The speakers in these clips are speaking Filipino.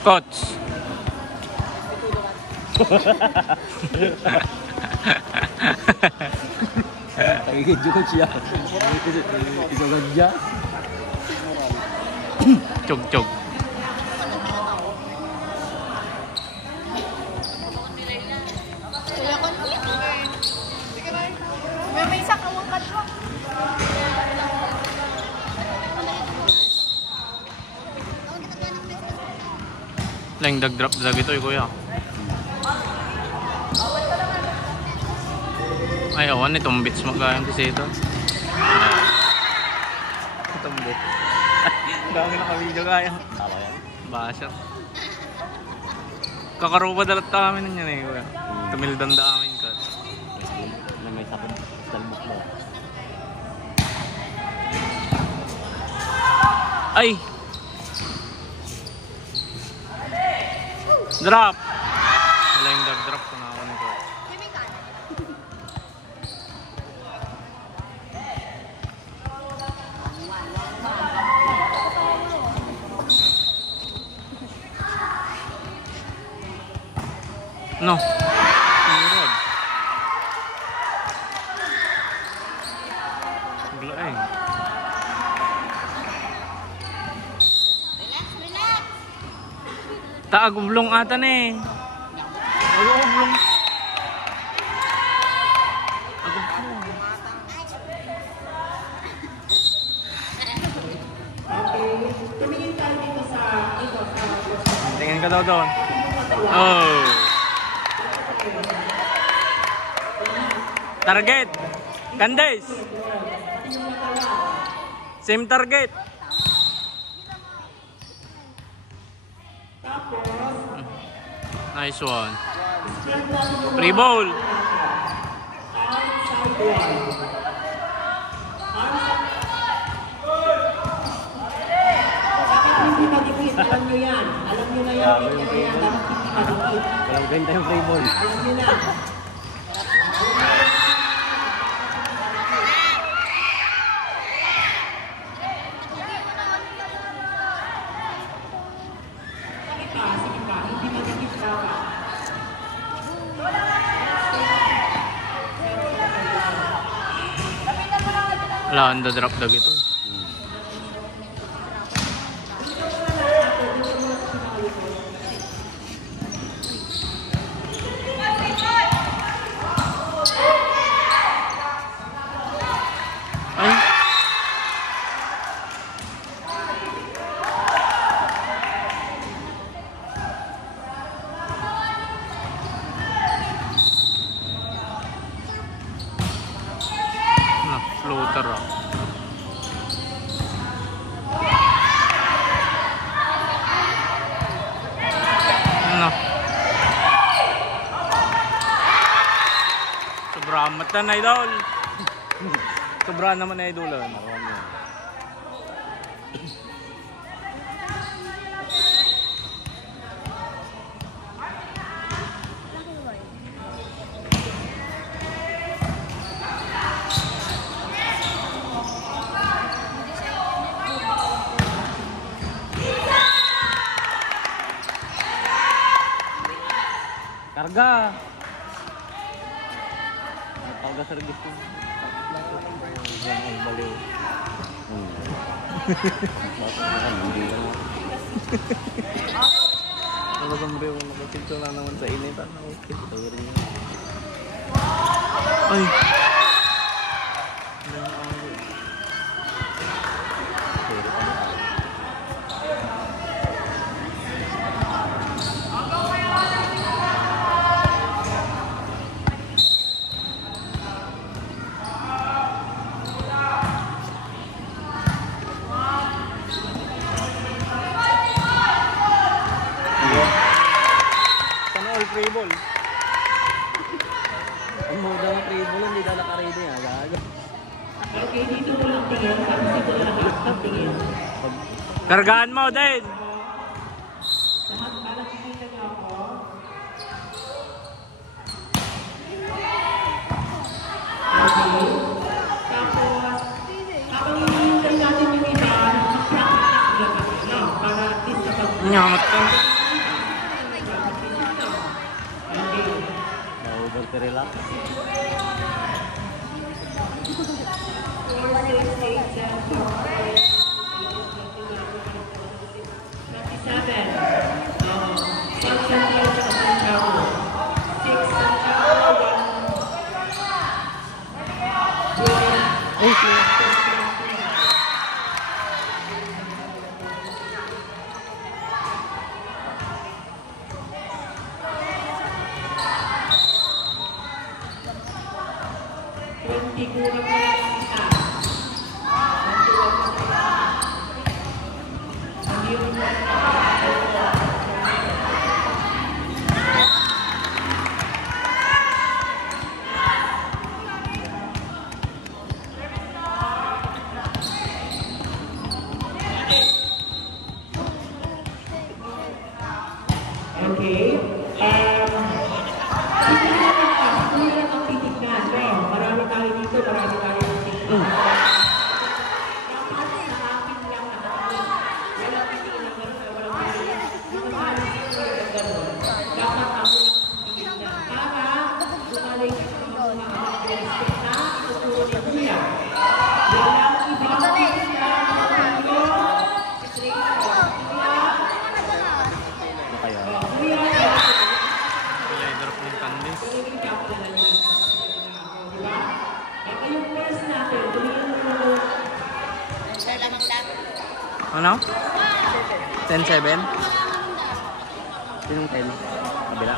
Coach. Tagigid juga siya. Isogad siya. Chog-chog. May isa kawang kadwa. Lang dag-drop ito kuya. Ay, awan itong bits magkayang kasi ito. Itong bits. Dami na ka-video kaya. Tama yan. Basya. Kakarupa dalat kami na yan eh kuya. Tumildan da amin ka. May sakot. Dalbok mo. Ay! Drop! Wala yung drop ko na ako nito. No. Tirod. Gulaeng. Taagublong ata na eh. Agublong. Agublong. Tingin ka daw doon. Oh. Target. Candace. Same target. Nice one. Free ball. Hindi madikit, alam nyo yan. Alam nyo na yan, dapat hindi madikit. Walang ganda yung free ball. Alam nyo na. Sige pa, hindi madikit dapat. Wala, anda drop dog ito. Ay. Floater ah. Ano? Sobrang mata na idol. Sobrang naman na idol. Karga. Karga service ko. Ang baliw. Ano bang bro, nakapito na naman sa initan. Ay. Free ball. Ang moda ng free ball, hindi na naka-ready nga. Okay, dito mo lang tingin. Tapos dito lang tingin. Kargaan mo din. Lahat para kikita niyo ako. Okay. Tapos, habang hinihintay natin yung iba, practice lang para at least kapag... Nyamat ka. Relax. Okay. Hindi lang ang titignan, no? Marami tayo dito, marami tayo dito. Dapat sa akin lang nakatingin. Walang titignan mo sa walang titignan. Dito tayo dito yung gano'n. Dapat ako lang titignan. Para bumalik sa mga respect na ituturo ni Kuya. Walang ibang titignan. Drop ng candies. Ano? 10-7? Sinong 10? Kabila.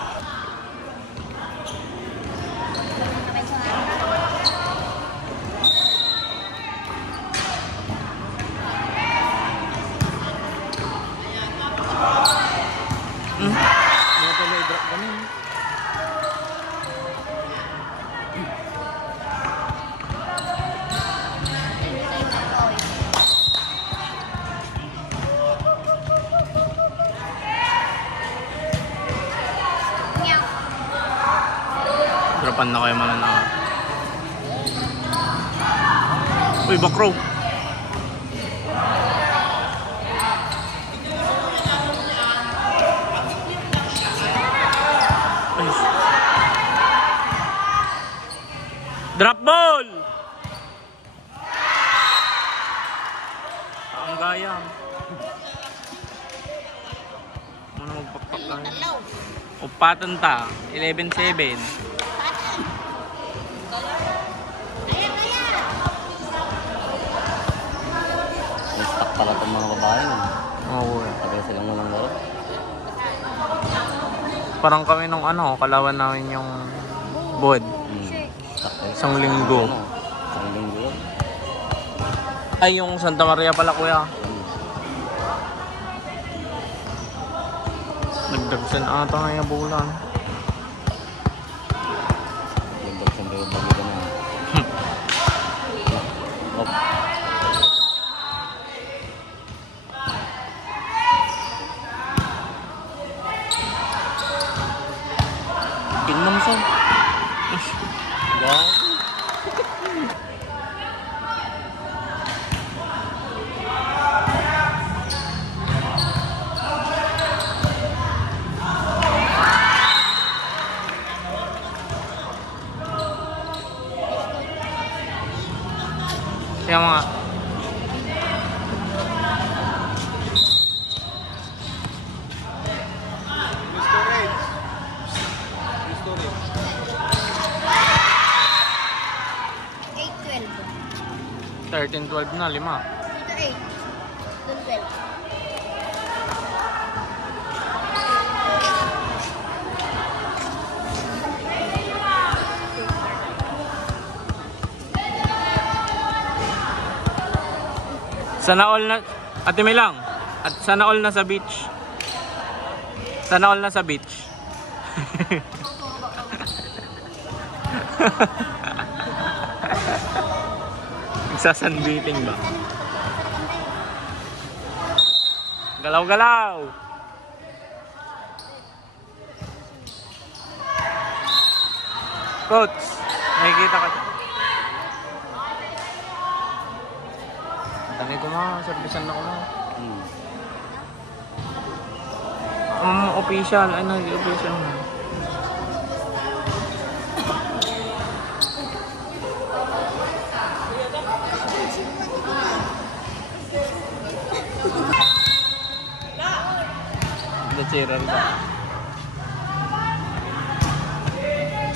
Mga pala i-drop kami. Dropan na kayo mananakot. Uy, bakro! Drop ball! Ang gaya. Ano magpakpak lang? Upatan ta. 11-7. Stuck pala itong mga babae. Oo. Tagal silang walang laro. Parang kami nung ano, kalawan namin yung bod. Stuck eh. Isang linggo. Isang linggo. Ay, yung Santa Maria pala, kuya. Nagdagsan ata nga yung bulan. Nagdagsan kayo bagay ka na. Op. Tingnan mo sa. Gago. Kaya mga Eight, 13-12 na, 5. Dito 8. Doon 12. Sana all na, Ate Milang, at sana all na sa beach. Sana all na sa beach. Nagsasunbeating ba? Galaw-galaw! Coach, nakikita ka dyan. Tangay ko mga, servisan na ko mga. Official, ay nag-official na. The cheerer ba?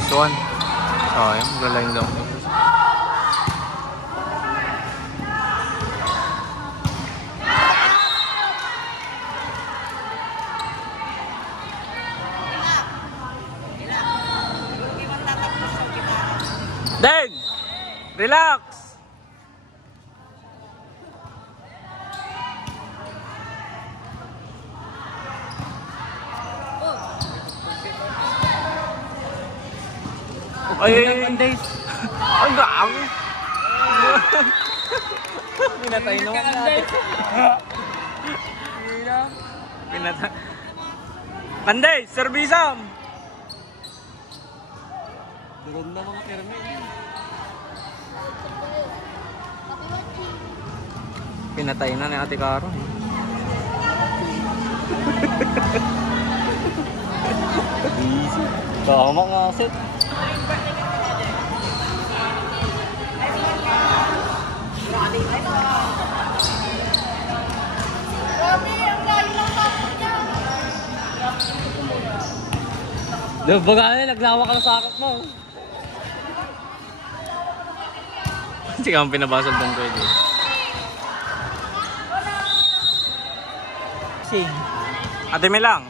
Swan. Sayang, galayin daw. Den! Relax! Ay, ang dami. Pinatay naman natin. Pinatay. Panday, serbisam! Durog na mga kerme. Pinatay na ni Ate Caro. Easy. Tama nga set. Baga na, naglawa ka sa sakot mo. Hindi ka pinabasag doon pwede. Sing. Ate Milang.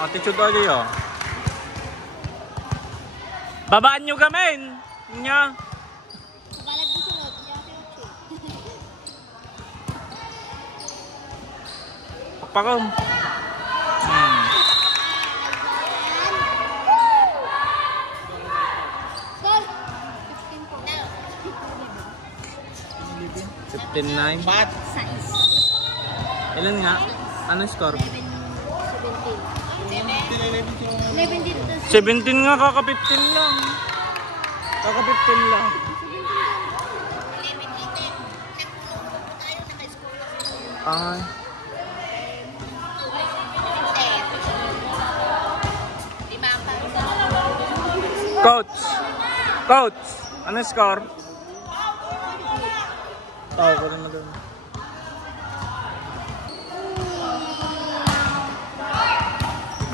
Attitude aja ya. Babaan nyo gamin. Nya. Kapalag ko sunod. Hindi ako Pakpakom. Goal! 15 po. 59. Size. Ilan nga? Anong score? 11, 17. 11 dito. 17 nga, kaka-15 lang. Kaka-15 lang. 11 dito. Ay. Coach! Coach! Anong score? Tao ko rin mo doon.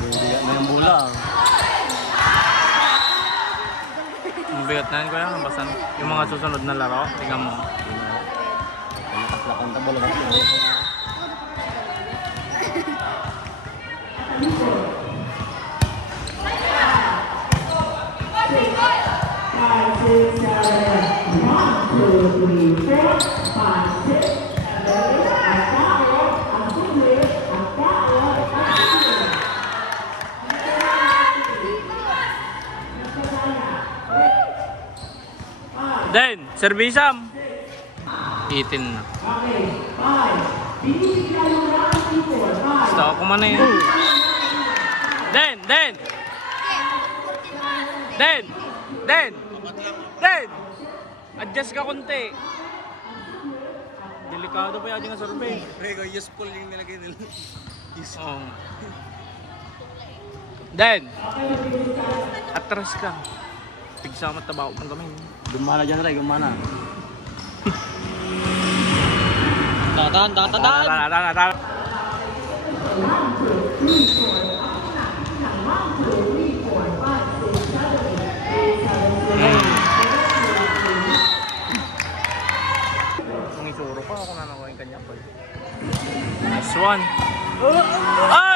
Bibigyan na yung bulang. Ang bigat na yun ko yan. Basan. Yung mga susunod na laro. Tingnan mo. Nakaslakan tabal lang. Den, serbisam. Itin na. Gusto ako man na yun. Den! Den! Den! Den! Den! Adjust ka konti. Delikado pa yan yung survey. Rego, useful yung nilagay nila. Oh. Den! Atras ka. Tigsama tabaw ng gamay. Gumana dyan, Rego, gumana. Tatan! Ang isuro pa ako na nakuha yung kanya pa. Nice one. Ah!